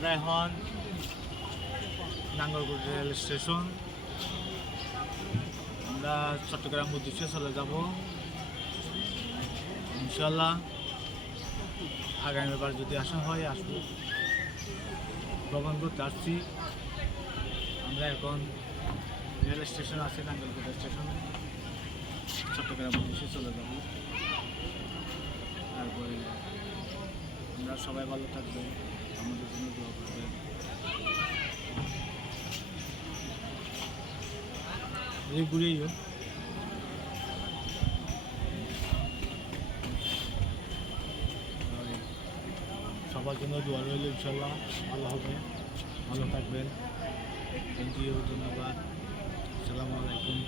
আমরা এখন Nangalkot rail station, আমরা চট্টগ্রাম উদ্দেশ্যে চলে যাব ইনশাল্লাহ। আগামীবার যদি আসা হয় আসবো, ভ্রমণ করতে আসছি। আমরা এখন রেল স্টেশন আছে, নাঙ্গলকোট স্টেশন, চট্টগ্রাম উদ্দেশ্যে চলে যাব। তারপরে আমরা সবাই ভালো থাকবেন, আমাদের জন্য দোয়া করবেন। ঘুরেইও সবার জন্য দোয়া রইল, ইনশাল্লাহ ভালো হবে, ভালো থাকবেন। থ্যাংক ইউ, ধন্যবাদ। আসসালামু আলাইকুম।